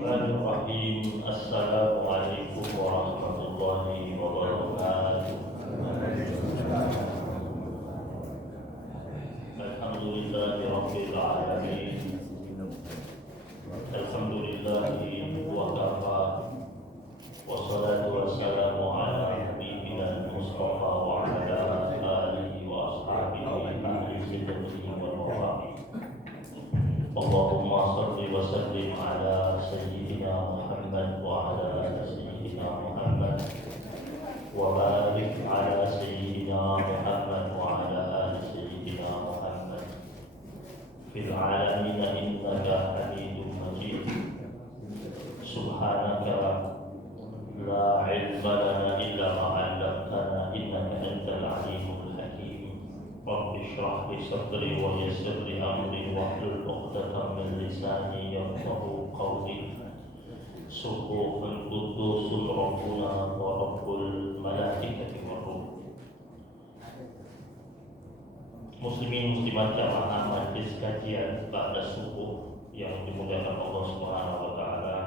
Bismillahirrahmanirrahim. Assalamualaikum warahmatullahi wabarakatuh. Alhamdulillahi rabbil alamin. Alhamdulillahi wa kafa. Wassalatu wassalamu ala nabiyyina Mustafa wa ala alihi wa ashabihi ahli siddihi wal wafa'i. Allahumma salli wa sallim ala sayyidina Muhammad wa ala sayyidina Muhammad wa barik ala sayyidina Muhammad wa ala ali sayyidina Muhammad fil alamin innaka hamidum majid. Subhanaka la ilma lana illa ma 'allamtana innaka antal alimul hakim. Rabbi shrah li sadri wa yassir li amri wahlul 'uqdatam min lisani yafqahu qawli. Subuhun qudusun rabbuna wa rabbul malaikati wa ruh. Muslimin muslimat jamaah majlis kajian ba'da subuh yang dimuliakan Allah Subhanahu wa taala.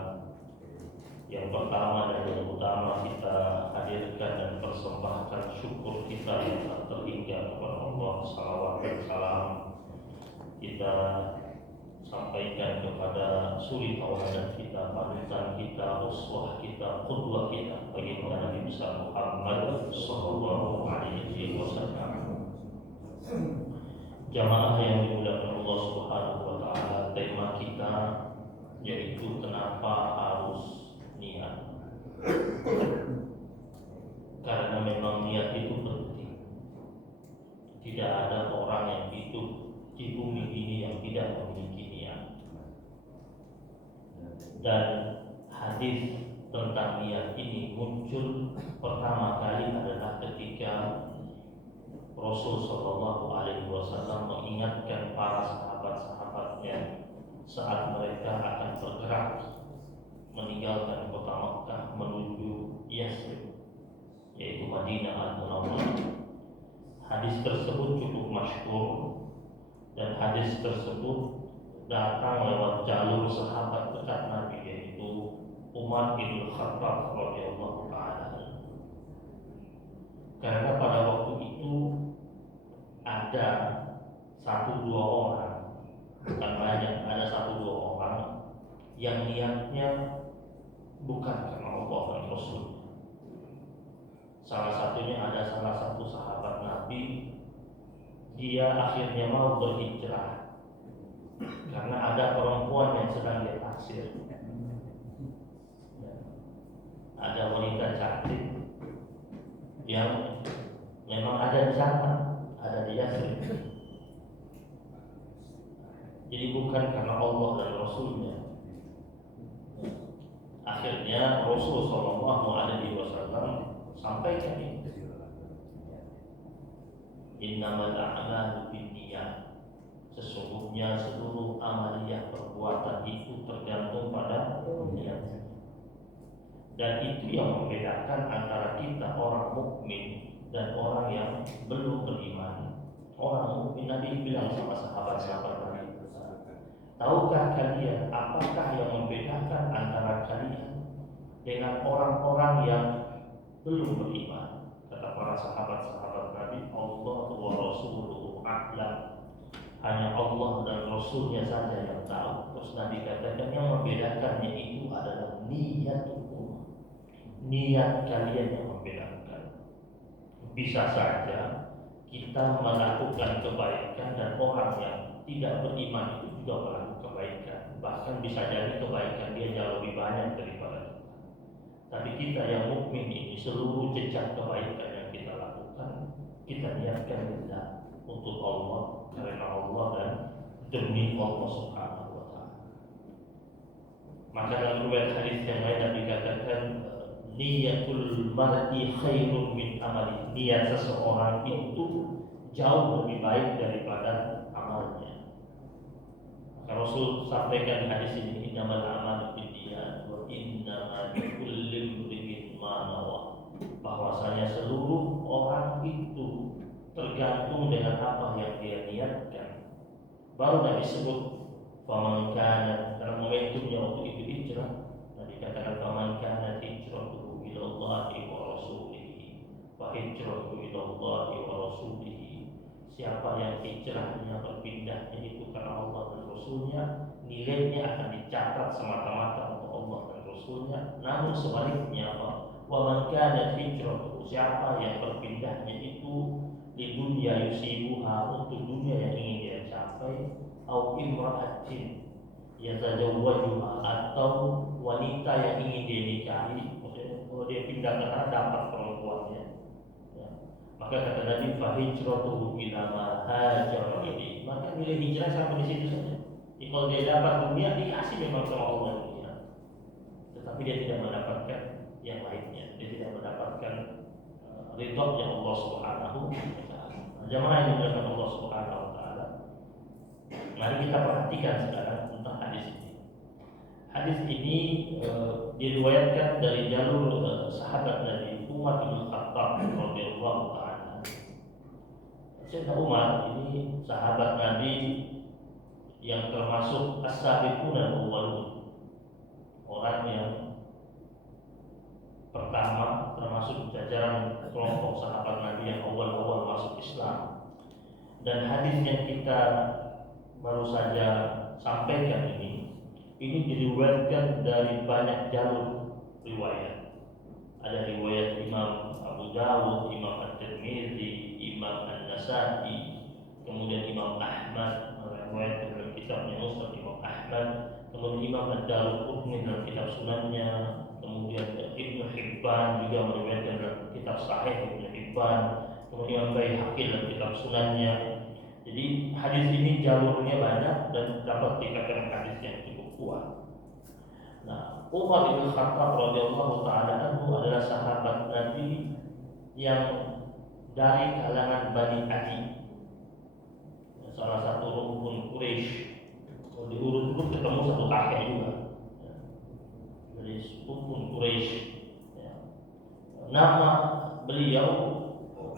Yang pertama dan yang utama kita hadirkan dan persembahkan syukur kita yang tak terhingga kepada Allah. Salawat dan salam kita sampaikan kepada suri tauladan kita, panutan kita, uswah kita, qudwah kita, baginda Nabi besar Muhammad sallallahu alaihi wasallam. Jamaah yang dimuliakan Allah Subhanahu wa taala, tema kita yaitu kenapa harus niat. Karena memang niat itu penting. Tidak ada orang yang hidup di bumi ini yang tidak memiliki niat. Dan hadis tentang niat ini muncul pertama kali adalah ketika Rasul Shallallahu Alaihi Wasallam mengingatkan para sahabat-sahabatnya saat mereka akan bergerak meninggalkan kota Makkah menuju Yasrib, yaitu Madinah Al-Munawwarah. Hadis tersebut cukup masyhur dan hadis tersebut datang lewat jalur sahabat dekat Nabi, yaitu Umar bin Khattab radhiyallahu taala. Karena pada waktu itu ada 1-2 orang, bukan banyak, ada 1-2 orang yang niatnya bukan karena Allah dan Rasul. Salah satunya ada salah satu sahabat Nabi, dia akhirnya mau berhijrah karena ada perempuan yang sedang dia taksir. Ada wanita cantik yang memang ada di sana, ada di Yasrib. Jadi bukan karena Allah dan Rasulnya. Akhirnya Rasul Shallallahu Alaihi Wasallam sampaikan ini. Innamal a'malu binniyat. Sesungguhnya seluruh amaliyah perbuatan itu tergantung pada niat. Dan itu yang membedakan antara kita orang mukmin dan orang yang belum beriman. Orang mukmin, Nabi bilang sama sahabat-sahabat Nabi, tahukah kalian apakah yang membedakan antara kalian dengan orang-orang yang belum beriman? Kata para sahabat-sahabat Nabi, Allah wa Rasuluhu a'lam. Hanya Allah dan Rasulnya saja yang tahu. Terus Nabi katakan yang membedakannya itu adalah niatukum. Niat kalian yang membedakan. Bisa saja kita melakukan kebaikan dan orang yang tidak beriman itu juga melakukan kebaikan. Bahkan bisa jadi kebaikan dia jauh lebih banyak daripada kita. Tapi kita yang mukmin ini, seluruh jejak kebaikan yang kita lakukan, kita niatkan lillah, untuk Allah, karena Allah dan demi Allah Subhanahu wa taala. Maka dalam riwayat hadis yang lain Nabi katakan, niyatul mar'i khairun min amali. Niat seseorang itu jauh lebih baik daripada amalnya. Maka Rasul sampaikan hadis ini, innamal a'malu binniyat wa innamal likulli imrin ma nawa. Bahwasanya seluruh orang itu tergantung dengan apa yang dia niatkan. Baru Nabi sebut faman kana, dalam momentumnya waktu itu hijrah, hijrahnya, berpindahnya itu karena Allah dan Rasulnya, nilainya akan dicatat semata-mata untuk Allah dan Rasulnya. Namun sebaliknya apa? Wa man kana hijratuhu, siapa yang berpindahnya itu di dunia yusibuha, untuk dunia yang ingin dia capai, au imra'atin yazawwajuha, atau wanita yang ingin dia nikahi. Maksudnya kalau dia pindah ke sana dapat perempuannya, ya. Maka kata Nabi, fa hijratuhu ila ma hajara ilaihi, maka nilai hijrah sampai di situ saja. Jadi kalau dia dapat dunia, dikasih memang sama Allah dunia, tetapi dia tidak mendapatkan yang lainnya, dia tidak mendapatkan ridhonya Allah Subhanahu wa taala. Jamaah yang dimuliakan Allah Subhanahu wa taala, mari kita perhatikan sekarang tentang hadis ini. Hadis ini diriwayatkan dari jalur sahabat Nabi Umar bin Khattab radhiyallahu taala. Sayyidina Umar ini sahabat Nabi yang termasuk as-sabiquna al-awwalun, orang yang pertama termasuk jajaran kelompok sahabat Nabi yang awal-awal masuk Islam. Dan hadis yang kita baru saja sampaikan ini diriwayatkan dari banyak jalur riwayat. Ada riwayat Imam Abu Dawud, Imam At-Tirmidzi, Imam An-Nasa'i, kemudian Imam Ahmad meriwayatkan dalam kitabnya Musnad Imam Ahmad, kemudian Imam Ad-Darqutni dalam kitab Sunannya, kemudian Ibnu Hibban juga meriwayatkan dalam kitab Sahih Ibnu Hibban, kemudian Imam Baihaqi dalam kitab Sunannya. Jadi hadis ini jalurnya banyak dan dapat dikatakan hadis yang cukup kuat. Nah, Umar bin Khattab radhiyallahu taala anhu adalah sahabat Nabi yang dari kalangan Bani Adi, salah satu rukun Quraisy. Kalau diurut-urut ketemu satu kakek juga, dari rukun Quraisy. Nama beliau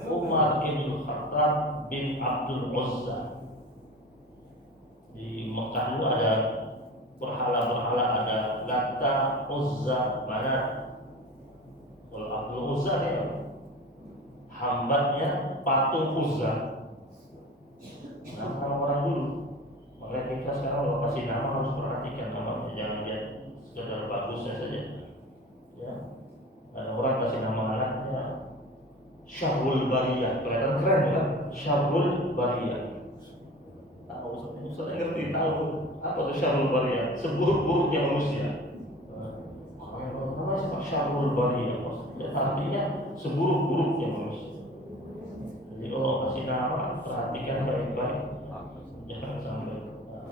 Umar bin Khattab bin Abdul Uzza. Di Mekah itu ada berhala-berhala, ada Lata, Uzza, Manat. Kalau Abdul Uzza dia hambanya patung Uzza. Nah, orang-orang dulu. Makanya kita sekarang kalau kasih nama harus perhatikan namanya, jangan lihat sekedar bagusnya saja. Ya, ada orang kasih nama anaknya Syahrul Bariyah, kelihatan keren kan? Syahrul Bariyah. Tahu, saya ngerti tahu apa itu Syahrul Bariyah? Seburuk-buruknya manusia. Namanya siapa? Syahrul Bariyah. Artinya seburuk-buruknya manusia. Jadi kalau kasih nama perhatikan baik-baik, jangan sampai.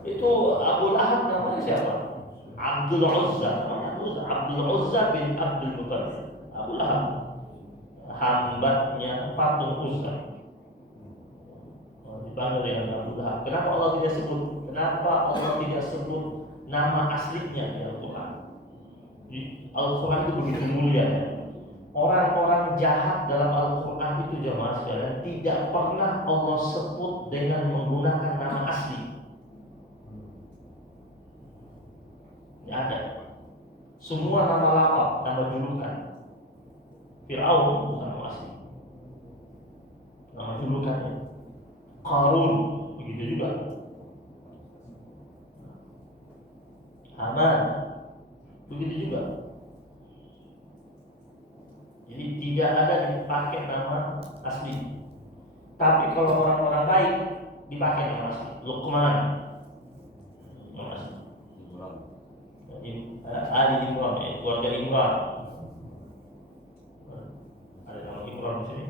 Itu Abu Lahab namanya siapa? Abdul Uzza. Abdul Uzza bin Abdul Muttalib. Abu Lahab hambatnya patung Uzza. Dipanggil dengan Abu Lahab. Kenapa Allah tidak sebut? Kenapa Allah tidak sebut nama aslinya di Al-Quran? Di Al-Quran itu begitu mulia. Orang-orang jahat dalam Al-Quran itu jemaah sekalian tidak pernah Allah sebut dengan menggunakan nama asli. Tidak ada. Semua nama laqab, nama julukan. Fir'aun bukan nama asli, nama julukannya. Qarun begitu juga. Haman begitu juga. Jadi tidak ada dipakai nama asli. Tapi kalau orang-orang baik dipakai nama asli. Luqman nama asli. Ali Imran, keluarga Imran. Ada nama Imran di sini.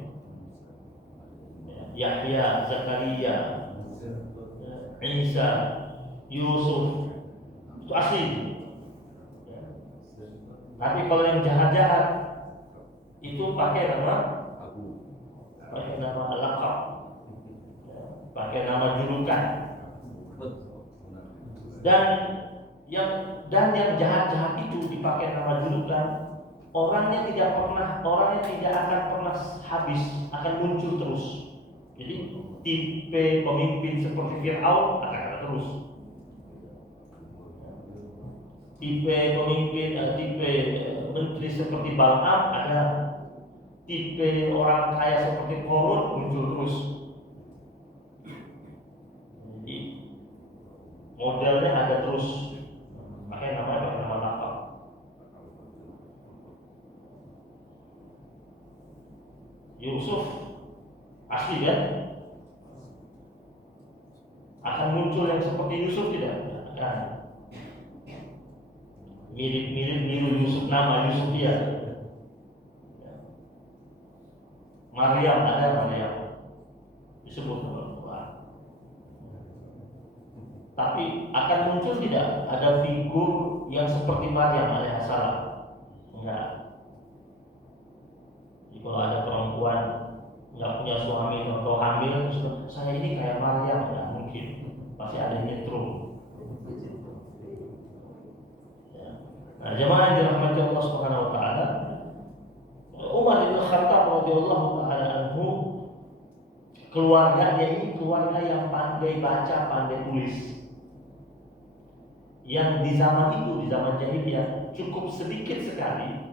Yahya, Zakaria, Isa, Yusuf, itu asli. Tapi kalau yang jahat-jahat itu pakai nama pakai nama laqab, pakai nama julukan. Dan yang jahat-jahat itu dipakai nama julukan, orangnya tidak akan pernah habis, akan muncul terus. Jadi tipe pemimpin seperti Fir'aun akan ada terus. Tipe menteri seperti Bal'am ada. Tipe orang kaya seperti Qarun muncul terus. modelnya ada terus, makanya namanya pakai nama lengkap. Yusuf asli kan? Akan muncul yang seperti Yusuf tidak? Akan. Mirip-mirip niru Yusuf, nama Yusuf dia. Maryam, ada Maryam disebut dalam Quran. Tapi akan muncul tidak ada figur yang seperti Maryam alaihissalam? Enggak. Jadi kalau ada perempuan nggak punya suami atau hamil, saya ini kayak Maryam, nggak mungkin. Pasti ada yang nyetrum. Ya. Nah, jemaah yang dirahmati Allah Subhanahu Wa Taala, Umar bin Khattab radhiyallahu taala anhu, keluarganya ini keluarga yang pandai baca, pandai tulis. Yang di zaman itu, di zaman jahiliyah, cukup sedikit sekali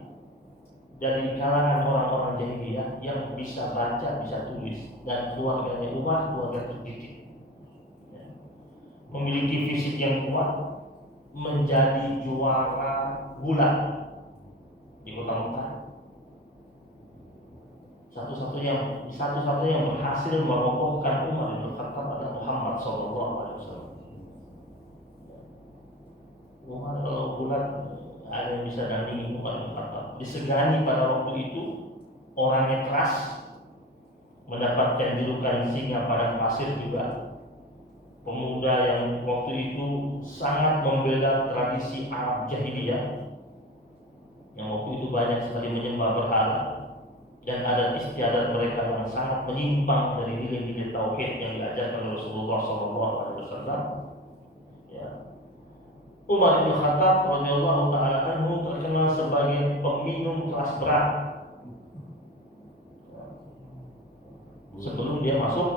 dari kalangan orang-orang jahiliyah yang bisa baca, bisa tulis. Dan keluarganya Umar keluarga terdidik, ya. Memiliki fisik yang kuat, menjadi juara gulat di kota Mekah. Satu-satunya yang berhasil merobohkan Umar bin Khattab adalah Muhammad sallallahu alaihi wasallam. Umar kalau gulat ada yang bisa nandingi Umar bin Khattab. Disegani pada waktu itu orangnya keras, mendapatkan julukan singa padang pasir juga. Pemuda yang waktu itu sangat membela tradisi Arab jahiliyah, yang waktu itu banyak sekali menyembah berhala. Dan ada istiadat mereka yang sangat menyimpang dari nilai-nilai tauhid yang diajarkan oleh Rasulullah SAW. Ya. Umar bin Khattab radhiyallahu taala anhu terkenal sebagai peminum keras berat. Sebelum dia masuk,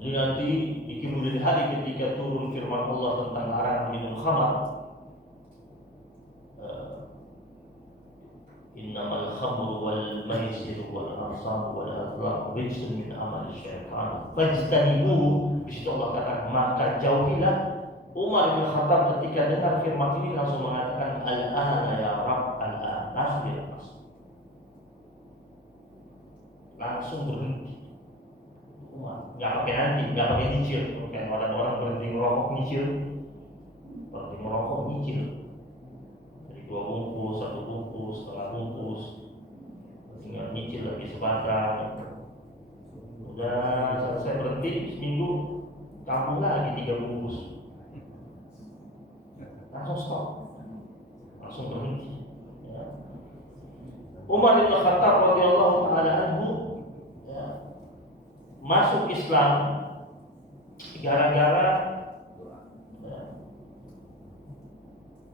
jadi nanti di kemudian hari ketika turun firman Allah tentang larangan minum khamar, innamal khamru wal maisir wal ansab wal azlam rijsun min amal syaitan fajtanibuhu. Disitu Allah katakan, maka jauhilah. Umar bin Khattab ketika dengar firman ini langsung mengatakan, al-ana ya Rabb, al-an, langsung berhenti. Umar nggak pakai nanti, nggak pakai nyicil. Kayak orang berhenti merokok nyicil, berhenti merokok nyicil. 2 bungkus, 1 bungkus, setengah bungkus, tinggal nyicil lagi sebatang. Udah selesai berhenti seminggu, tambah lagi 3 bungkus, langsung stop, langsung berhenti. Ya. Umar bin Khattab radhiyallahu taala anhu, ya, masuk Islam gara-gara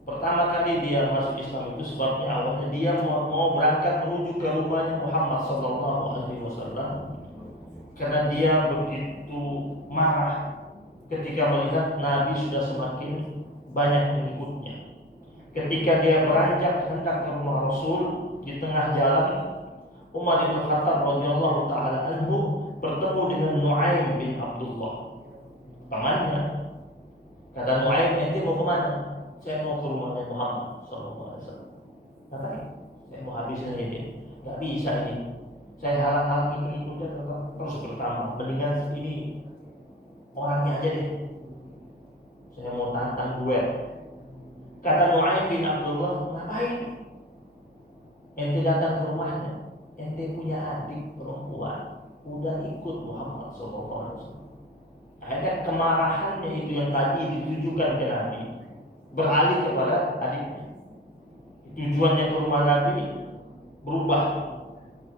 pertama kali dia masuk Islam itu sebabnya awalnya dia mau berangkat menuju ke rumahnya Muhammad sallallahu alaihi wasallam karena dia begitu marah ketika melihat Nabi sudah semakin banyak pengikutnya. Ketika dia beranjak hendak ke rumah Rasul, di tengah jalan Umar bin Khattab radhiyallahu taala anhu bertemu dengan Nu'aim bin Abdullah, temannya. Kata Nu'aim, "Ente mau kemana?" "Saya mau ke rumahnya Muhammad SAW." Katanya, "Saya mau habisin ini." "Gak bisa ini. Saya halang-halang ini udah terus bertambah. Mendingan ini orangnya aja deh. Saya mau tantang duel." Kata Nu'aim bin Abdullah, "Ngapain? Ente datang ke rumahnya. Ente punya adik perempuan, udah ikut Muhammad SAW." Akhirnya kemarahannya itu yang tadi ditujukan ke Nabi beralih kepada adiknya. Tujuannya ke rumah Nabi berubah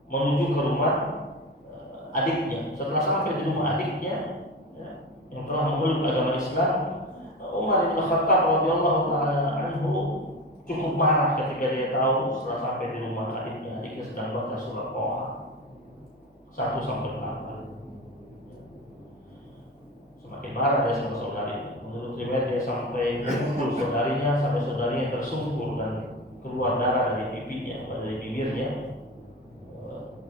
menuju ke rumah adiknya. Setelah sampai di rumah adiknya, ya, yang telah memeluk agama Islam, Umar bin Khattab radhiyallahu taala anhu cukup marah ketika dia tahu setelah sampai di rumah adiknya sedang baca surat Toha 1-8. Semakin marah dia sama saudari. Menurut riwayat dia sampai memukul saudarinya sampai saudarinya tersungkur dan keluar darah dari pipinya, dari bibirnya.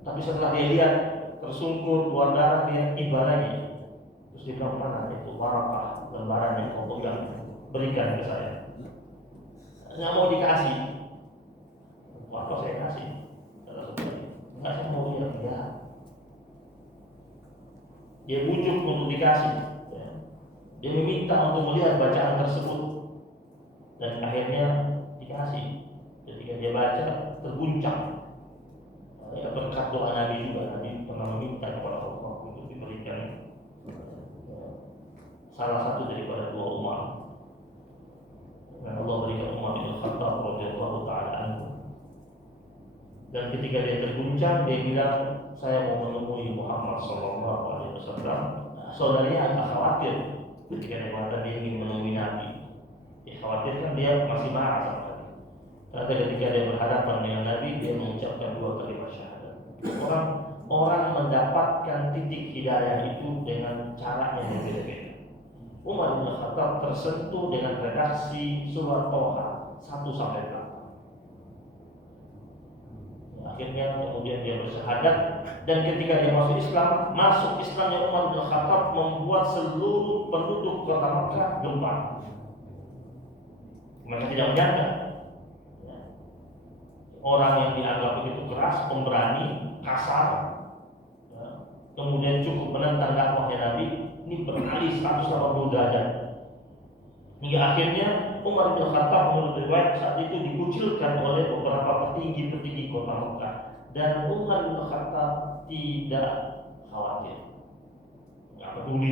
Tapi setelah dia lihat tersungkur keluar darah, dia tiba lagi. Terus dia bilang, mana itu warakah, lembaran yang kau pegang, berikan ke saya. Nggak mau dikasih. Apa saya kasih? Enggak, saya mau lihat. Ya. Dia bujuk untuk dikasih. Ya. Dia meminta untuk melihat bacaan tersebut. Dan akhirnya dikasih. Ketika dia baca, terguncang. Ya, berkat doa Nabi juga. Nabi pernah meminta kepada Allah untuk diberikan salah satu daripada dua Umar. Dan Allah berikan Umar bin Khattab radhiyallahu taala anhu. Dan ketika dia terguncang, dia bilang, saya mau menemui Muhammad sallallahu alaihi wasallam. Saudaranya agak khawatir ketika dia mengatakan dia ingin menemui Nabi. Dia khawatir kan dia masih marah sama Nabi. Karena ketika dia berhadapan dengan Nabi, dia mengucapkan dua kalimat syahadat. Orang mendapatkan titik hidayah itu dengan cara yang berbeda-beda. Umar bin Khattab tersentuh dengan redaksi surat Toha 1-8. Akhirnya kemudian dia bersyahadat, dan ketika dia masuk Islamnya Umar bin Khattab membuat seluruh penduduk kota Makkah gempar. Mereka tidak menyangka orang yang dianggap begitu keras, pemberani, kasar, kemudian cukup menentang dakwahnya Nabi, ini beralih 180 derajat. Hingga akhirnya Umar bin Khattab menurut riwayat saat itu dikucilkan oleh beberapa petinggi-petinggi kota Mekah, dan Umar bin Khattab tidak khawatir, nggak peduli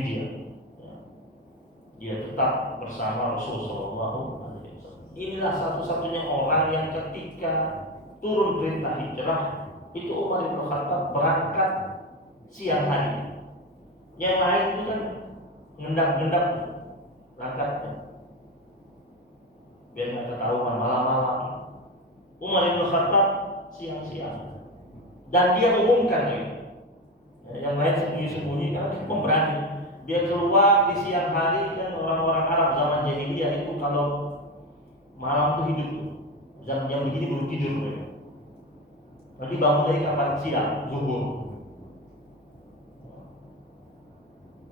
dia tetap bersama Rasulullah SAW. Inilah satu-satunya orang yang ketika turun perintah hijrah itu Umar bin Khattab berangkat siang hari. Yang lain itu kan ngendap-ngendap berangkatnya, biar nggak ketahuan malam-malam. Umar bin Khattab siang-siang, dan dia umumkan ini. Yang lain sembunyi-sembunyi karena pemberani. Dia keluar di siang hari, dan orang-orang Arab zaman jahiliyah itu kalau malam itu hidup, jam-jam begini baru tidur mereka. Nanti bangun dari kapan siang, zuhur.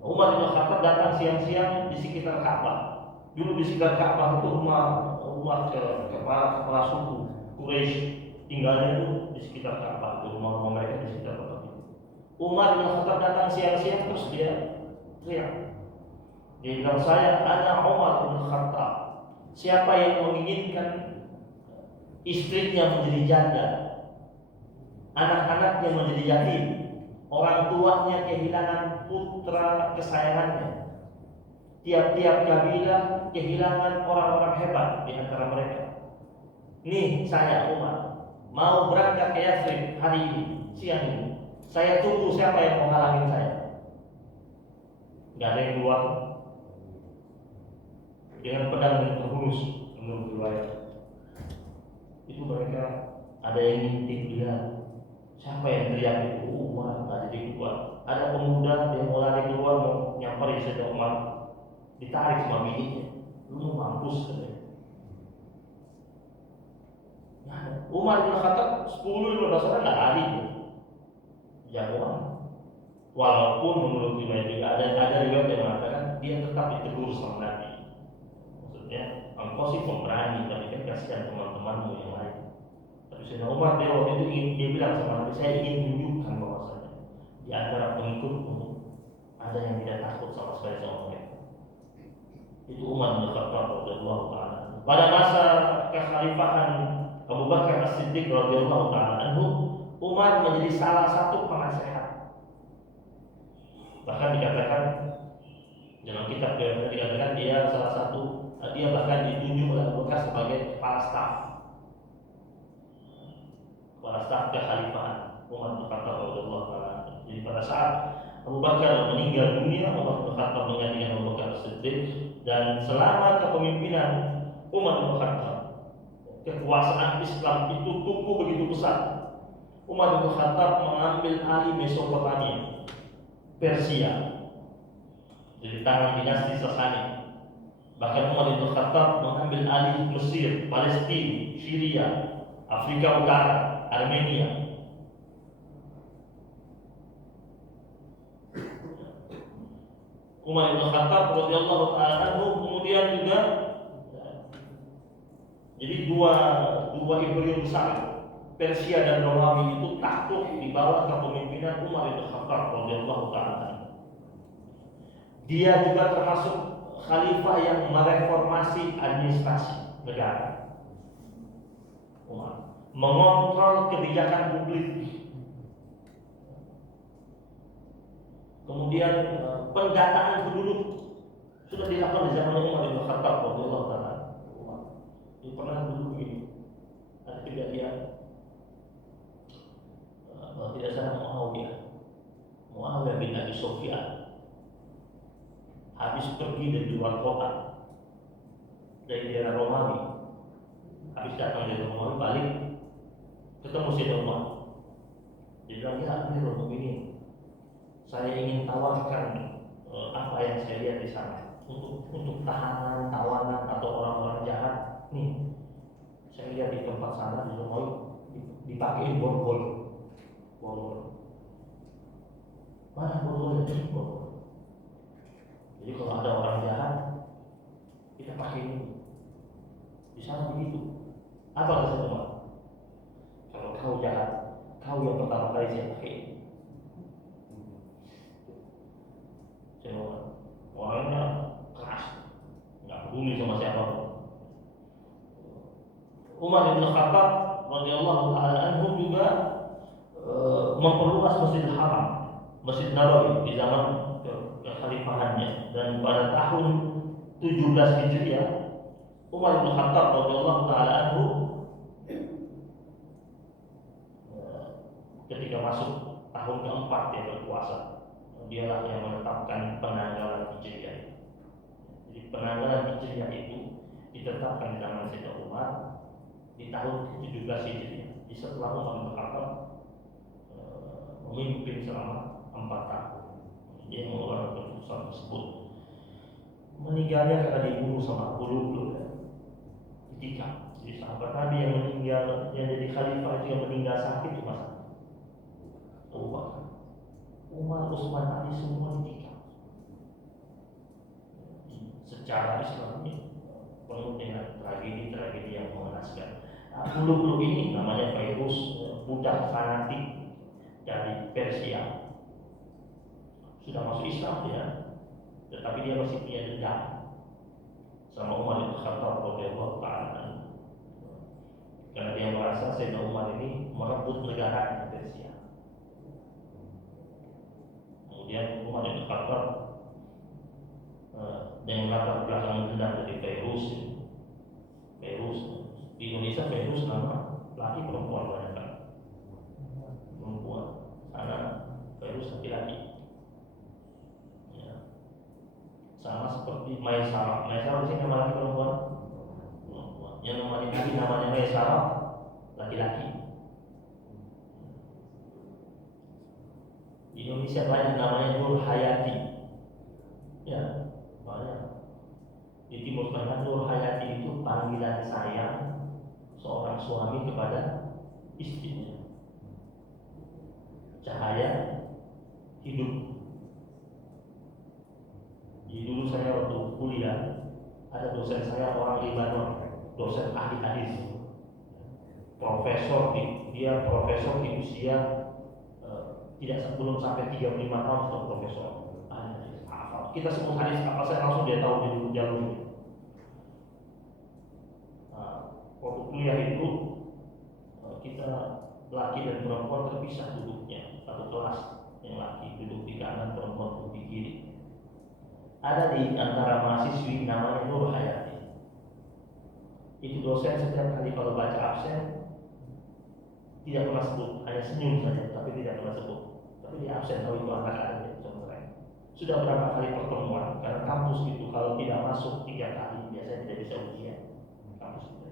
Umar bin Khattab datang siang-siang di sekitar Ka'bah. Dulu di sekitar Ka'bah itu rumah kepala suku Quraisy tinggalnya itu di sekitar Ka'bah, itu rumah mereka di sekitar Ka'bah. Umar bin Khattab datang siang-siang, terus dia teriak. Dia bilang, saya ana Umar bin Khattab. Siapa yang menginginkan istrinya menjadi janda, anak-anaknya menjadi yatim, orang tuanya kehilangan putra kesayangannya, tiap-tiap kabilah kehilangan orang-orang hebat di antara mereka. Nih saya Umar mau berangkat ke Yathrib hari ini, siang ini. Saya tunggu siapa yang mau ngalangin saya. Gak ada yang keluar dengan pedang yang terhunus menurut riwayat. Itu mereka ada yang ngintip dia. Siapa yang teriak itu? Umar, ada di keluar. Ada pemuda yang mau lari keluar, mau nyamperin Sayyidina Umar, ditarik sama bininya. Lu mau mampus katanya. Nah, Umar bin Khattab 10-15 orang nggak lari, jagoan. Walaupun menurut riwayat juga ada riwayat yang mengatakan dia tetap ditegur sama Nabi. Maksudnya, engkau sih pemberani, tapi kan kasihan teman-temanmu yang lain. Tapi Sayyidina Umar dia waktu itu dia bilang sama Nabi, saya ingin tunjukkan bahwasanya di antara pengikutmu ada yang tidak takut sama sekali sama mereka. Itu Umar bin Khattab radhiyallahu taala. Pada masa kekhalifahan Abu Bakar As-Siddiq radhiyallahu taala anhu, Umar menjadi salah satu penasehat. Bahkan dikatakan dalam kitab dikatakan dia salah satu, dia bahkan ditunjuk oleh Abu Bakar sebagai kepala staf kekhalifahan Umar bin Khattab radhiyallahu taala. Jadi pada saat Abu Bakar meninggal dunia, Umar bin Khattab menggantikan Abu Bakar As-Siddiq, dan selama kepemimpinan Umar bin Khattab kekuasaan Islam itu tumbuh begitu besar. Umar bin Khattab mengambil alih Mesopotamia, Persia, dari tangan dinasti Sasani. Bahkan Umar bin Khattab mengambil alih Mesir, Palestina, Syria, Afrika Utara, Armenia. Umar bin Khattab radhiyallahu taala anhu, kemudian juga jadi dua imperium besar Persia dan Romawi itu takluk di bawah kepemimpinan Umar bin Khattab radhiyallahu taala. Dia juga termasuk khalifah yang mereformasi administrasi negara. Umar mengontrol kebijakan publik. Kemudian pendataan penduduk sudah dilakukan di zaman Umar bin Khattab radhiyallahu taala. Ini pernah dulu begini, ada kejadian tidak salah Muawiyah bin Abi Sufyan habis pergi dari luar kota dari daerah Romawi, habis datang dari Romawi balik ketemu Sayyidina Umar. Dia bilang, ya Amirul Mukminin, saya ingin tawarkan apa yang saya lihat di sana untuk tahanan, tawanan atau orang-orang jahat. Nih, saya lihat di tempat sana di Romawi dipakai borgol. Mana borgol ini? Jadi kalau ada orang jahat, kita pakai ini. Di sana begitu. Apa kata Umar? Kalau kau jahat, kau yang pertama kali saya pakai. Orangnya keras, nggak peduli sama siapa. Umar bin Khattab radhiyallahu taala anhu juga memperluas Masjidil Haram, Masjid Nabawi di zaman kekhalifahannya, dan pada tahun 17 Hijriah Umar bin Khattab radhiyallahu taala anhu ketika masuk tahun keempat dia berkuasa, dialah yang menetapkan penanggalan Hijriah. Jadi penanggalan Hijriah itu ditetapkan di zaman Sayyidina Umar di tahun ke-17 Hijriah. Di setelah Umar bin Khattab memimpin selama 4 tahun. Dia mengeluarkan keputusan tersebut. Meninggalnya karena dibunuh sama Abu Lu'lu' ditikam. Jadi sahabat Nabi yang meninggal, yang jadi khalifah itu yang meninggal sakit cuma Abu Bakar. Umar, Utsman, Ali semua ditikam. Secara Islam ini penuh dengan tragedi-tragedi yang mengenaskan. Abu Lu'lu' ini namanya Fairuz, budak fanatik dari Persia. Sudah masuk Islam ya, tetapi dia masih punya dendam sama Umar bin Khattab radhiyallahu taala, karena dia merasa Sayyidina Umar ini merebut negara Persia. Kemudian Umar bin Khattab dengan latar belakang dendam dari Fairuz di Indonesia, Fairuz nama laki perempuan banyak kan? Perempuan, sana Fairuz laki-laki. Sama seperti Maisarah. Maisarah di sini nama laki perempuan? Yang namanya Nabi namanya Maisarah, laki-laki. Di Indonesia banyak namanya Nur Hayati. Ya, banyak. Di Timur Tengah Nur Hayati itu panggilan sayang seorang suami kepada istrinya. Cahaya hidup. Jadi dulu saya waktu kuliah ada dosen saya orang Libanon, dosen ahli hadis, dia profesor di usia tidak belum sampai 35 tahun sudah profesor. Kita sebut hadis apa saya langsung dia tahu di jalur ini. Waktu kuliah itu kita laki dan perempuan terpisah duduknya, satu kelas yang laki duduk di kanan, perempuan duduk di kiri. Ada di antara mahasiswi namanya Nur Hayati. Itu dosen setiap kali kalau baca absen tidak pernah sebut, hanya senyum saja, tapi tidak pernah sebut. Tapi di absen tahu itu anak ada contohnya. Sudah berapa kali pertemuan, karena kampus itu kalau tidak masuk 3 kali biasanya tidak bisa ujian kampus itu.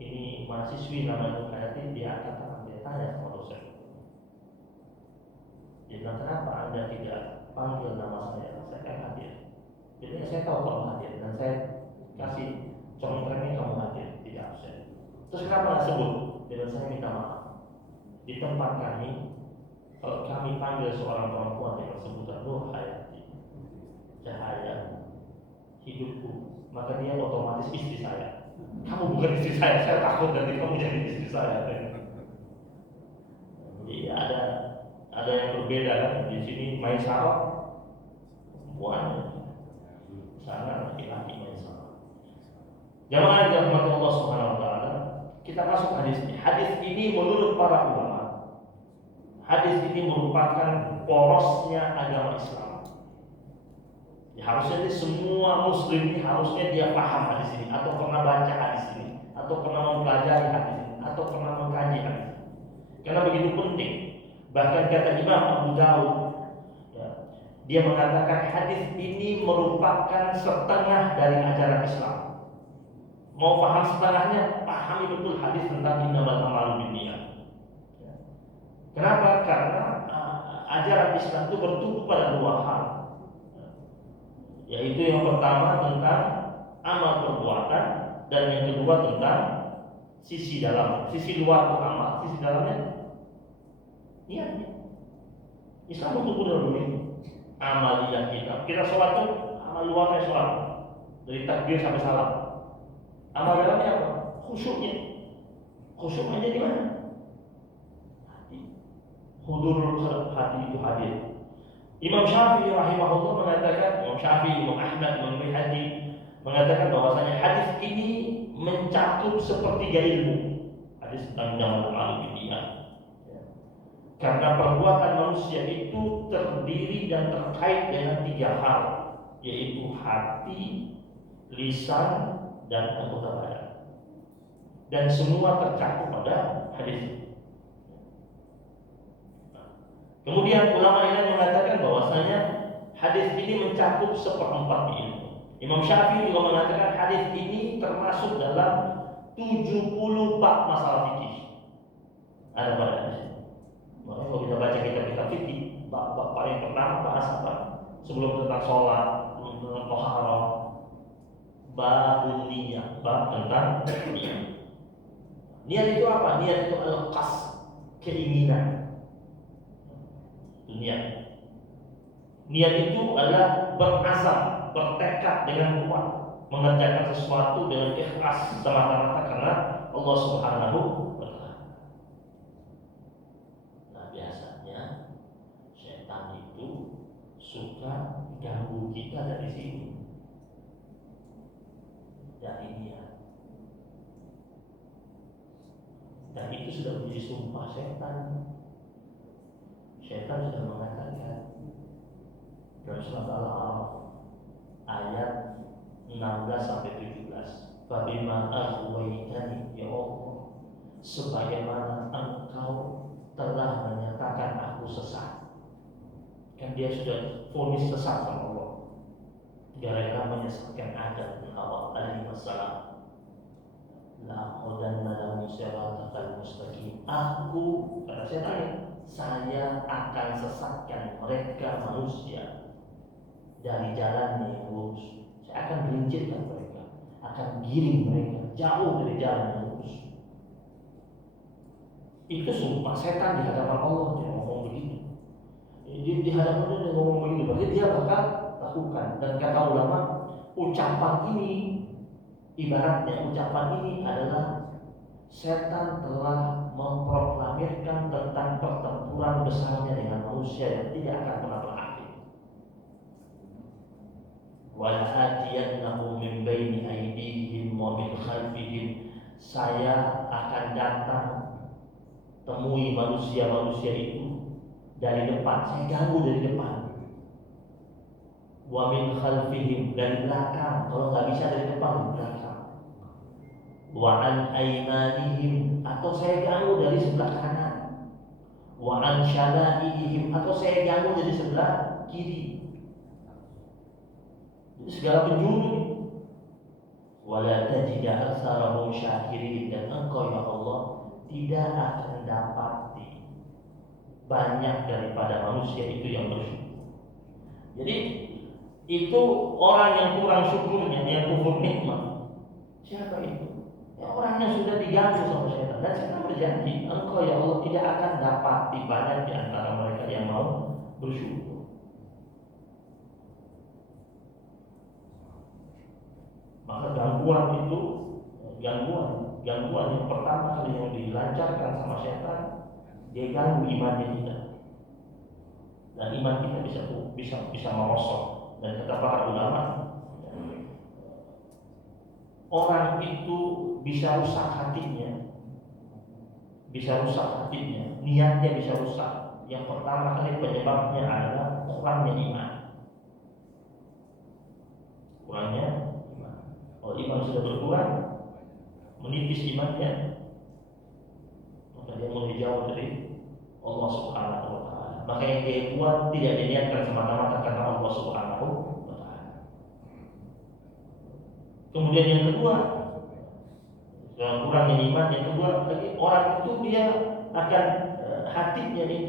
Ini mahasiswi namanya Nur Hayati, dia tanya sama dosen. Dia bilang, kenapa Anda tidak panggil nama saya kan hadir. Jadi saya tahu kamu hadir dan saya kasih contohnya kamu hadir tidak absen. Terus kenapa nggak sebut? Dan saya minta maaf. Di tempat kami, kalau kami panggil seorang perempuan dengan sebutan Nur Hayati, cahaya hidupku, maka dia otomatis istri saya. Kamu bukan istri saya takut nanti kamu jadi istri saya. Jadi ada yang berbeda kan. Di sini Maisarah perempuan, sana laki-laki Maisarah. Jamaah yang dirahmati Allah Subhanahu wa taala, kita masuk hadis ini. Hadis ini menurut para ulama, hadis ini merupakan porosnya agama Islam. Ya, harusnya semua muslim ini harusnya dia paham hadis ini, atau pernah baca hadis ini, atau pernah mempelajari hadis ini, atau pernah mengkaji hadis ini. Karena begitu penting. Bahkan kata Imam Abu Dawud, ya, dia mengatakan hadis ini merupakan setengah dari ajaran Islam. Mau paham setengahnya, pahami betul hadis tentang innamal a'malu binniyat. Kenapa? Karena ajaran Islam itu bertumpu pada dua hal, yaitu yang pertama tentang amal perbuatan, dan yang kedua tentang sisi dalam. Sisi luar itu amal, sisi dalamnya niatnya. Islam bertumpu pada dua ini. Amaliyah kita sholat itu amal luarnya sholat, dari takbir sampai salam. Amal dalamnya apa? Khusyuknya. Khusyuknya di mana? Hudurul hati itu hadir. Imam Syafi'i rahimahullah mengatakan, Imam Syafi'i, Imam Ahmad, Imam Bayhaqi mengatakan bahwasanya hadis ini mencakup sepertiga ilmu. Hadis tentang innamal a'malu binniyat. Karena perbuatan manusia itu terdiri dan terkait dengan tiga hal, yaitu hati, lisan, dan anggota badan. Dan semua tercakup pada hadis ini. Kemudian ulama lain mengatakan bahwasanya hadis ini mencakup seperempat ilmu. Imam Syafi'i juga mengatakan hadis ini termasuk dalam 70 bab masalah fikih. Ada pada hadis ini. Makanya kalau kita baca kitab-kitab fikih, bab paling pertama bahas apa? Sebelum tentang sholat, sebelum tentang taharah, bab niat, bab tentang niat. Niat itu apa? Niat itu al-qasd, keinginan. Niat itu adalah berazam, bertekad dengan kuat, mengerjakan sesuatu dengan ikhlas semata-mata karena Allah Subhanahu wa taala. Nah, biasanya setan itu suka ganggu kita dari sini, dari niat. Dan itu sudah menjadi sumpah setan. Syaitan sudah mengatakan dalam surat Al-A'raf ayat 16-17, "Fabima aghwaytani ya Allah, sebagaimana engkau telah menyatakan aku sesat." Kan dia sudah vonis sesat sama Allah gara-gara menyesatkan Adam bin Hawa alaihi wassalam. La qadanna lahum siratal mustaqim. Aku, kata setan, saya akan sesatkan mereka manusia dari jalan yang lurus. Saya akan gelincirkan mereka, akan giring mereka jauh dari jalan yang lurus. Itu sumpah setan di hadapan Allah. Dia ngomong begitu. Di hadapan Allah dia ngomong begitu. Berarti dia bakal lakukan. Dan kata ulama, ucapan ini, ibaratnya ucapan ini adalah setan telah memproklamirkan tentang pertempuran besarnya dengan manusia yang tidak akan pernah berakhir. Wala atiyannahum min baini aydihim wa min khalfihim. Saya akan datang temui manusia-manusia itu dari depan. Saya ganggu dari depan. Wa min khalfihim, dari belakang. Kalau nggak bisa dari depan, dari belakang. Wa an aymanihim, atau saya ganggu dari sebelah kanan. Wa an syala'ihim, atau saya ganggu dari sebelah kiri. Jadi segala penjuru. Wala tajida aktsarahum syakirin, dan engkau ya Allah tidak akan dapati banyak daripada manusia itu yang bersyukur. Jadi itu orang yang kurang syukurnya, yang kufur nikmat. Siapa itu? Orang yang sudah diganggu sama setan. Dan setan berjanji, engkau ya Allah tidak akan dapati banyak di antara mereka yang mau bersyukur. gangguan itu, gangguan yang pertama kali yang dilancarkan sama setan, dia ganggu imannya kita, dan iman kita bisa merosot. Dan kata para ulama, orang itu bisa rusak hatinya, niatnya bisa rusak. Yang pertama kali penyebabnya adalah kurangnya iman. Kalau iman sudah berkurang, menipis imannya, maka dia mulai jauh dari Allah Subhanahu wa Ta'ala. Maka yang dia kuat tidak diniatkan semata-mata karena Allah Subhanahu wa Ta'ala. Kemudian yang kedua, yang kurangnya iman, yang kedua lagi, orang itu dia akan hatinya ini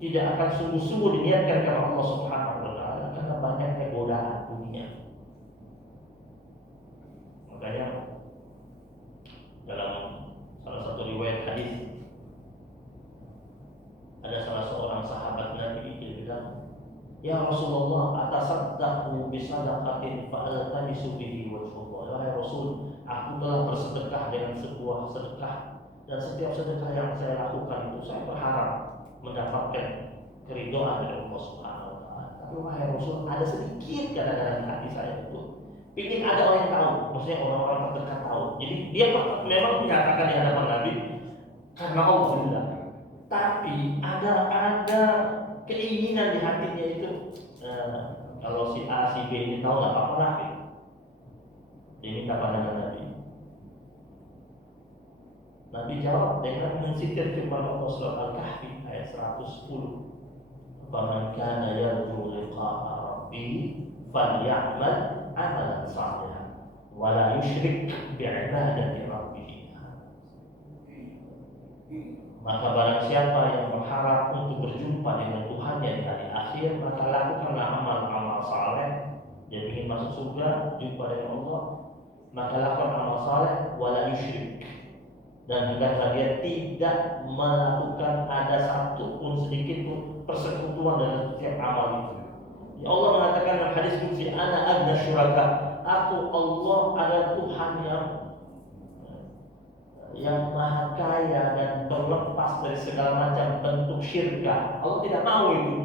tidak akan sungguh-sungguh diniatkan karena Allah Subhanahu wa Ta'ala karena banyaknya godaan dunia. Makanya dalam salah satu riwayat hadis ada salah seorang sahabat Nabi dia bilang, "Ya Rasulullah, atasaddaqu bisadaqatin fa'altamisu bihi wajhullah." Wahai Rasul, aku telah bersedekah dengan sebuah sedekah, dan setiap sedekah yang saya lakukan itu saya berharap mendapatkan keridhaan dari Allah Subhanahu wa Ta'ala. Tapi wahai Rasul, ada sedikit kadang-kadang di hati saya itu ingin ada orang yang tahu, maksudnya orang-orang terdekat tahu. Jadi dia memang menyatakan di hadapan Nabi karena Allah bilang, tapi ada keinginan di hatinya itu, kalau si A si B ini tahu nggak apa-apa Nabi. Ini pandangan Nabi. Nabi jawab dengan mensitir firman Allah surah Al-Kahfi ayat 110. "Faman kana yarju liqa'a rabbih falya'mal 'amalan shalihan wa la yusyrik bi'ibadati rabbih." Maka barang siapa yang berharap untuk berjumpa dengan Tuhannya di hari akhir, maka lakukanlah amal saleh. Dia ingin masuk surga, jumpa dengan Allah, maka lakukan amal saleh wala yusyrik, dan hendaklah dia tidak melakukan ada satu pun sedikit pun persekutuan dalam setiap amal itu. Ya Allah mengatakan dalam hadis qudsi, "Ana agna syuraka." Aku Allah adalah Tuhan yang maha kaya dan terlepas dari segala macam bentuk syirka. Allah tidak mau itu.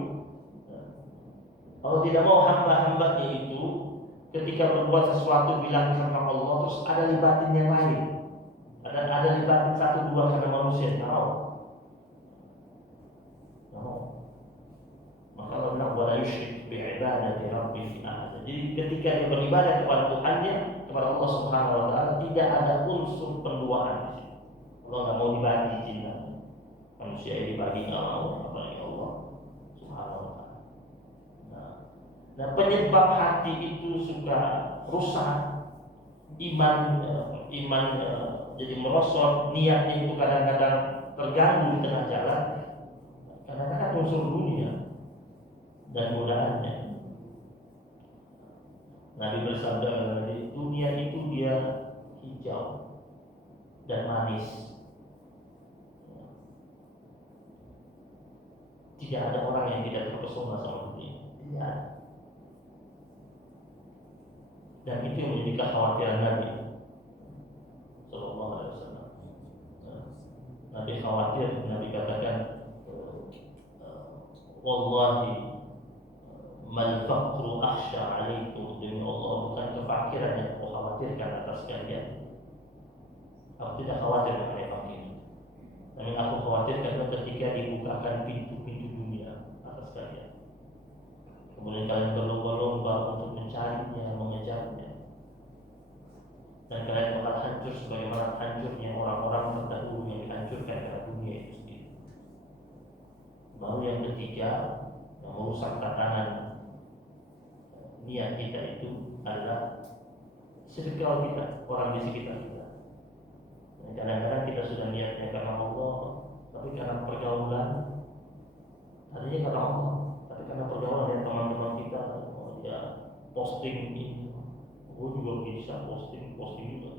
Allah tidak mau hamba-hambanya itu ketika berbuat sesuatu bilang sama Allah terus ada libatin yang lain. Ada libatin satu dua karena manusia tahu. Maka Allah bilang wala yusyrik bi'ibadati rabbih ahad. Jadi ketika dia beribadah kepada Tuhannya, kepada Allah Subhanahu wa Ta'ala, tidak ada unsur penduaan. Allah nggak mau dibagi cinta. Manusia ini dibagi nggak mau, apalagi Allah Subhanahu wa Ta'ala. Nah, penyebab hati itu suka rusak, iman jadi merosot, niatnya itu kadang-kadang terganggu di tengah jalan, kadang-kadang unsur dunia dan godaannya. Nabi bersabda, dunia itu dia hijau dan manis. Tidak ada orang yang tidak terpesona sama dunia. Tidak ada. Dan itu yang menjadi kekhawatiran Nabi Sallallahu Alaihi Wasallam. Nabi khawatir, Nabi katakan, "Wallahi mal faqru akhsha alaikum." Demi Allah, bukan kefakiran yang aku khawatirkan atas kalian. Aku tidak khawatir mengenai fakir. Tapi aku khawatirkan ketika dibukakan pintu-pintu dunia atas kalian, kemudian kalian berlomba-lomba untuk mencarinya, mengejarnya, dan kalian bakal hancur sebagaimana hancurnya orang-orang terdahulu yang dihancurkan karena dunia itu sendiri. Lalu yang ketiga, yang merusak tatanan niat kita itu adalah circle kita, orang di sekitar kita. Kadang-kadang kita sudah niatnya karena Allah, tapi karena pergaulan, tadinya karena Allah, tapi karena pergaulan dengan teman-teman kita, dia posting ini, gue juga bisa posting juga.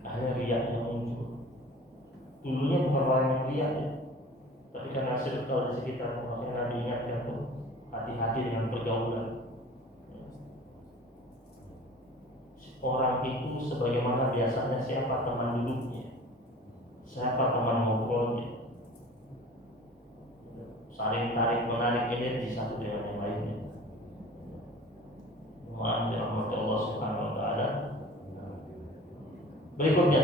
Akhirnya riaknya muncul. Dulunya bukan orang yang riak ya, tapi karena circle di sekitar, makanya Nabi ingatkan tuh hati-hati dengan pergaulan. orang itu sebagaimana biasanya siapa teman duduknya, siapa teman ngobrolnya, saling tarik menarik energi satu dengan yang lainnya. Mohon dirahmati Allah Subhanahu wa taala. Berikutnya,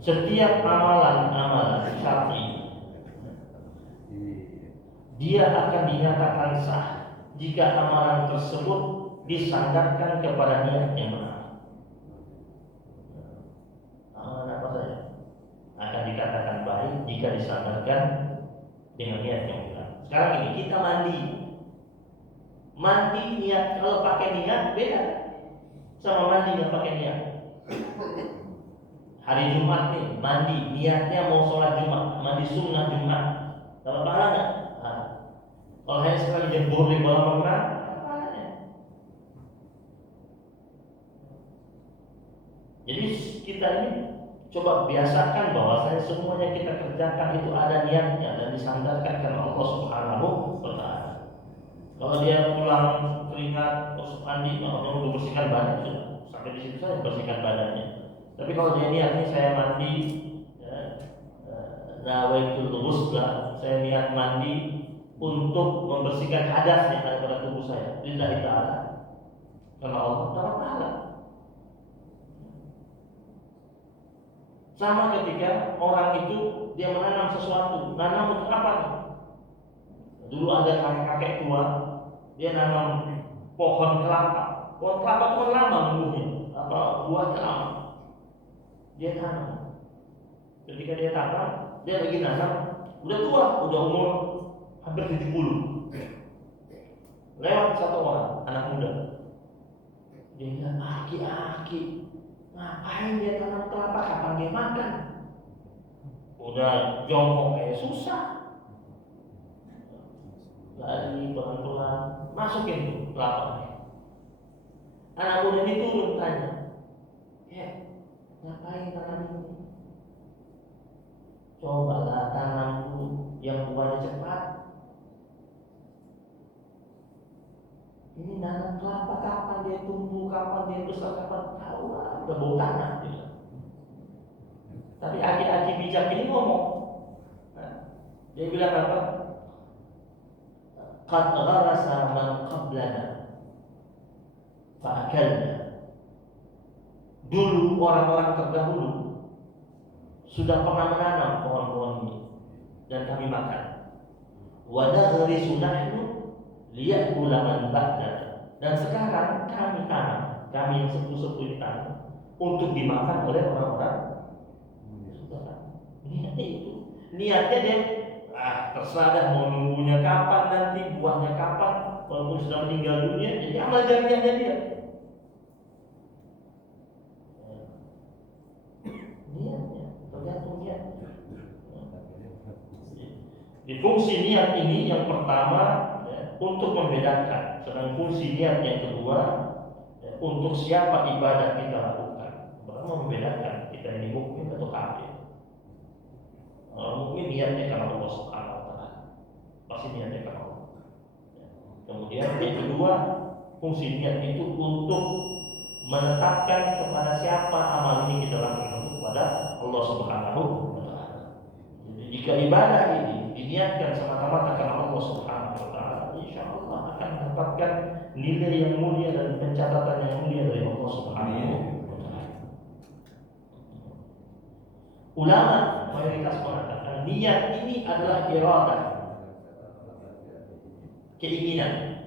setiap amalan syar'i dia akan dinyatakan sah jika amalan tersebut disandarkan kepada niat yang benar. Amalan apa saja akan dikatakan baik jika disandarkan dengan niat yang benar. Sekarang ini kita mandi niat, kalau pakai niat beda sama mandi nggak pakai niat. Hari Jumat nih mandi niatnya mau sholat Jumat, mandi sunnah Jumat, dapat pahala nggak? Kalau hanya sekali jebur di kolam renang, pahalanya. Jadi kita ini coba biasakan bahwasanya semuanya kita kerjakan itu ada niatnya dan disandarkan karena Allah Subhanahu wa taala. Kalau dia pulang keringat terus mandi, mau bersihkan badan sudah sampai di situ saja bersihkan badannya. Tapi kalau dia niatnya saya mandi, nawaitul ghusla, saya niat mandi untuk membersihkan hadas yang ada pada tubuh saya, lillahi ta'ala, karena Allah dapat pahala. Sama ketika orang itu dia menanam sesuatu, nanam untuk apa? Dulu ada kakek tua, dia nanam pohon kelapa. Pohon kelapa itu kan lama menumbuhnya, buahnya lama. Dia tanam. Ketika dia tanam, dia lagi nanam, udah tua, udah umur hampir 70. Lewat satu orang, anak muda. Dia bilang, aki, ngapain dia tanam kelapa, kapan dia makan? Udah jongkok kayak susah. Lari pelan-pelan, masukin tuh kelapa. Anak muda ini turun tanya, ngapain tanam ini? Cobalah tanam dulu yang buahnya cepat. Ini nanam kelapa kapan dia tumbuh, kapan dia besar, kapan tahu lah, udah bau tanah dia. Tapi aki-aki bijak ini ngomong, dia bilang apa? Qad gharasa man qablana fa'akalna. Dulu orang-orang terdahulu sudah pernah menanam pohon-pohon ini dan kami makan. Wa naghrisu nahnu liya'kula man ba'dana. Dan sekarang kami tanam, kami yang sepuh-sepuh ini tanam untuk dimakan oleh orang-orang. Niatnya itu, niatnya dia terserah dah mau nunggunya kapan nanti, buahnya kapan, walaupun sudah meninggal dunia, jadi amal jariahnya dia. Niatnya, tergantung niatnya. Di fungsi niat ini yang pertama untuk membedakan, sedang fungsi niat yang kedua untuk siapa ibadah kita lakukan. Pertama membedakan kita ini mukmin atau kafir. Mukmin niatnya karena Allah Subhanahu wa taala, pasti niatnya karena Allah. Kemudian yang kedua, fungsi niat itu untuk menetapkan kepada siapa amal ini kita lakukan, kepada Allah Subhanahu wa taala. Jadi jika ibadah ini diniatkan semata-mata karena Allah Subhanahu wa taala, insyaallah akan mendapatkan nilai yang mulia dan pencatatan yang mulia dari Allah Subhanahu wa taala. Ulama mayoritas mengatakan niat ini adalah iradah, keinginan.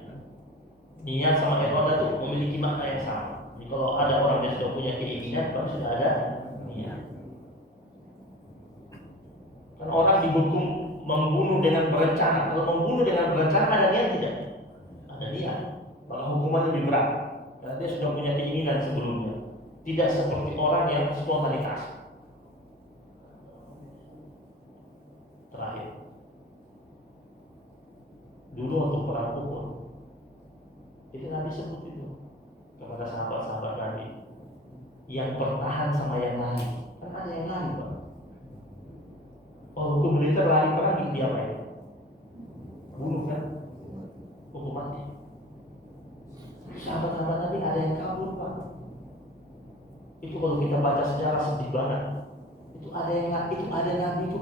Niat sama iradah itu memiliki makna yang sama. Jadi kalau ada orang yang sudah punya keinginan, baru sudah ada niat. Kan orang dihukum membunuh dengan berencana. Kalau membunuh dengan berencana ada niat tidak? Ada niat. Maka hukuman lebih berat. Karena dia sudah punya keinginan sebelumnya. Tidak seperti orang yang spontanitas. Terakhir, dulu untuk perang Uhud, itu Nabi sebut itu kepada sahabat-sahabat Nabi yang bertahan sama yang lari. Kan ada yang lari, Pak. Oh, hukum militer lari perang dia apa ya? Bunuh kan? Hukum mati. Sahabat-sahabat Itu kalau kita baca sejarah sedih banget. Itu ada nabi itu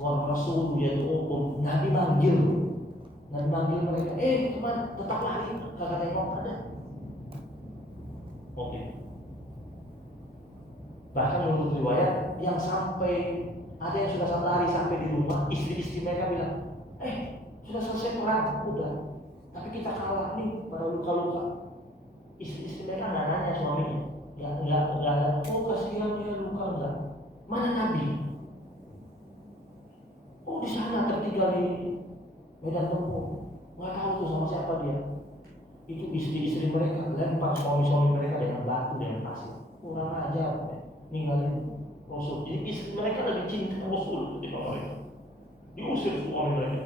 Rasul dia itu nabi manggil mereka, teman tetap lari, kagak tengok ada. Oke. Bahkan menurut riwayat yang sampai ada yang sudah lari sampai di rumah, istri-istri mereka bilang, sudah selesai perang, udah. Tapi kita kalah nih, pada luka-luka. Istri-istri mereka nggak nanya suaminya, nggak, kasihan dia luka enggak? Mana Nabi? Di sana tertinggal di medan tempur, nggak tahu tuh sama siapa dia. Itu istri-istri mereka lempar suami-suami mereka dengan batu dengan pasir. Kurang ajar, ninggalin Rasul. Jadi istri mereka lebih cinta Rasul ketimbang mereka. Diusir suami mereka.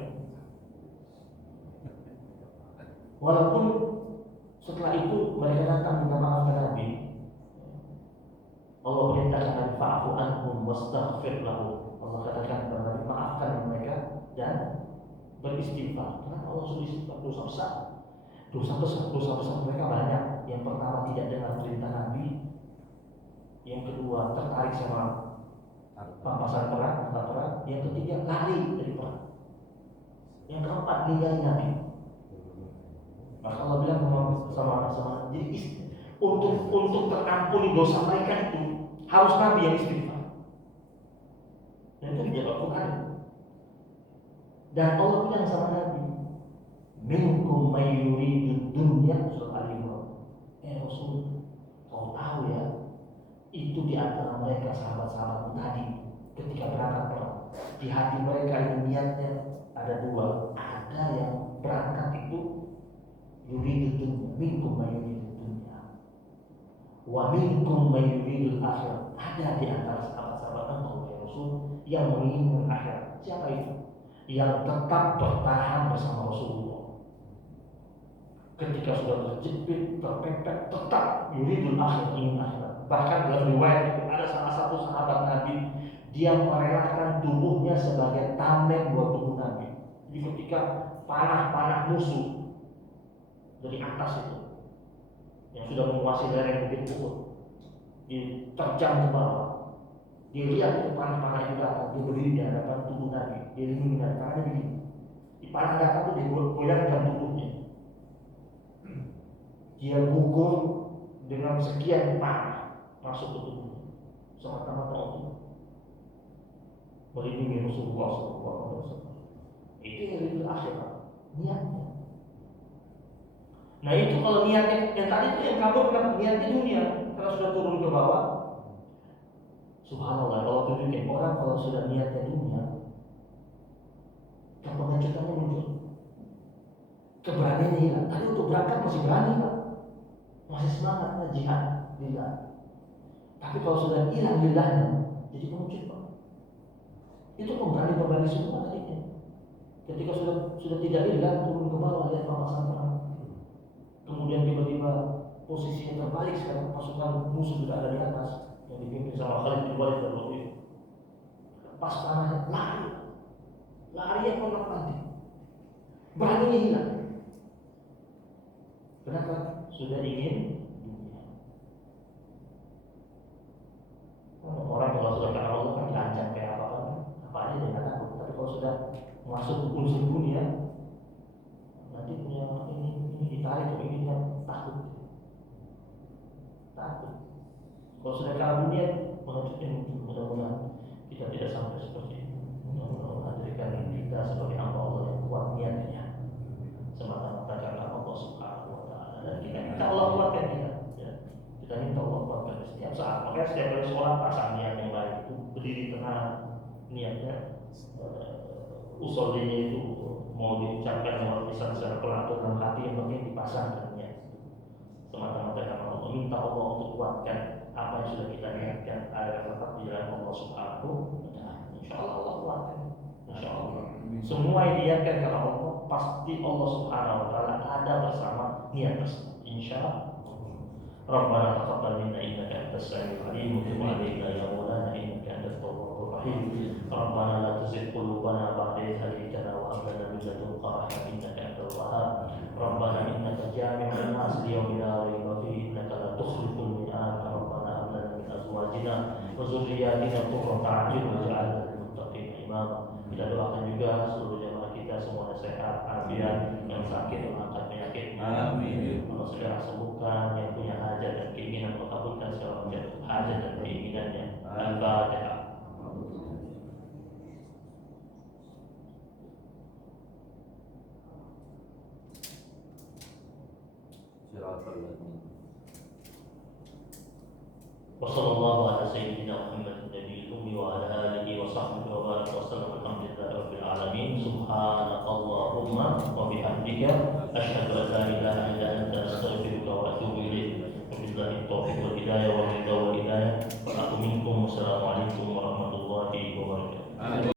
Walaupun setelah itu mereka datang minta maaf ke Nabi. Allah perintahkan Nabi fa'fu anhum wastaghfir lahum. Allah katakan kepada Nabi, maafkan mereka dan beristighfar. Karena Allah sudah istighfar dosa besar. Dosa besar mereka banyak. Yang pertama tidak dengar perintah Nabi. Yang kedua tertarik sama pampasan perang. Yang ketiga lari dari perang. Yang keempat ninggalin Nabi. Maka Allah bilang sama jadi untuk terampuni dosa mereka itu harus Nabi yang istighfar. Dan itu dijaga Quran. Dan Allah bilang sama Nabi, minkum may yuridu dunya, surah Al-Imran. Rasul, kau tahu ya, itu di antara mereka sahabat-sahabat tadi ketika berangkat perang, di hati mereka ini niatnya ada dua. Ada yang berangkat itu yuridu dunya, minkum may yuridu dunya, wa minkum may yuridu akhirat. Ada di antara sahabat-sahabat engkau ya Rasul yang menginginkan akhirat. Siapa itu? Yang tetap bertahan bersama Rasulullah. Ketika sudah terjepit, terpepet, tetap yuridul akhir, ingin akhirat. Bahkan dalam riwayat itu ada salah satu sahabat Nabi, dia merelakan tubuhnya sebagai tameng buat tubuh Nabi. Jadi ketika panah musuh dari atas itu yang sudah menguasai lereng Bukit Uhud, diterjang ke bawah. Dia lihat itu panah itu datang, dia berdiri di hadapan tubuh Nabi, dia lindungi Nabi, tangannya begini. Di panah datang itu dia goyangkan tubuhnya. Dia gugur dengan sekian panah masuk ke tubuhnya, semata-mata untuk melindungi Rasulullah SAW. Itu yang lebih akhirat niatnya. Nah itu kalau niatnya yang tadi itu yang kabur kan niatnya dunia, karena sudah turun ke bawah. Subhanallah, kalau tunjukin orang kalau sudah niatnya dunia, kepengecutannya muncul, keberaniannya hilang. Tadi untuk berangkat masih berani Pak, masih semangat jihad lillah. Tapi kalau sudah hilang lillahnya, jadi pengecut Pak. Itu pemberani semua tadinya. Ketika sudah tidak lillah, turun ke bawah lihat papasan perang. Kemudian tiba-tiba posisinya terbalik, sekarang pasukan musuh sudah ada di atas, yang dipimpin sama Khalid bin Walid dan Rasul. Pas panahnya lari yang konon mati, beraninya hilang. Kenapa? Sudah ingin dunia. Orang kalau sudah kenal Allah kan diancam kayak apa aja dia nggak takut. Tapi kalau sudah masuk ke unsur dunia, nanti punya ini ditarik ke ini takut. Kalau sudah kalah dunia, mengejutkan mudah-mudahan kita tidak sampai seperti itu. Mudah-mudahan berikan kita sebagai hamba Allah yang kuat niatnya, semata-mata karena Allah Subhanahu Wa Taala. Dan kita minta Allah kuatkan kita. Ya. Kita minta Allah kuatkan setiap saat. Makanya setiap kali sholat pasang niat yang baik itu, berdiri tenang niatnya, usolnya itu mau diucapkan lewat lisan secara pelan atau dalam hati, yang penting dipasangkan niat. Semata-mata karena Allah, minta Allah untuk kuatkan apa yang sudah kita niatkan agar tetap di jalan Allah Subhanahu wa Ta'ala. Insyaallah Allah kuatkan. Insyaallah. Semua yang niatkan karena Allah, pasti Allah Subhanahu wa Ta'ala ada bersama niat tersebut. Insyaallah. Rabbana taqabbal minna innaka antas samiul alim wa tub 'alaina ya maulana innaka antat tawwabur rahim. Rabbana la tuzigh qulubana ba'da idh hadaytana wa hab lana min ladunka rahmatan innaka antal wahhab. Rabbana innaka jami'un nas liyawmin la rayba fihi innaka la tukhlifu wa dzurriyyatina qurrata a'yun waj'alna lil muttaqina imama. Kita doakan juga seluruh jemaah kita semuanya sehat, afiat, yang sakit mengangkat penyakit. Amin. Allah segera sembuhkan, yang punya hajat dan keinginan Allah kabulkan segala macam hajat dan keinginannya. Al-Fatihah. وصلى الله على سيدنا محمد النبي الأمي وعلى آله وصحبه وبارك وسلم. الحمد لله رب العالمين. سبحانك اللهم وبحمدك أشهد أن لا إله إلا أنت أستغفرك وأتوب إليك. وبالله التوفيق والهداية والرضا والهداية. والسلام عليكم ورحمة الله وبركاته.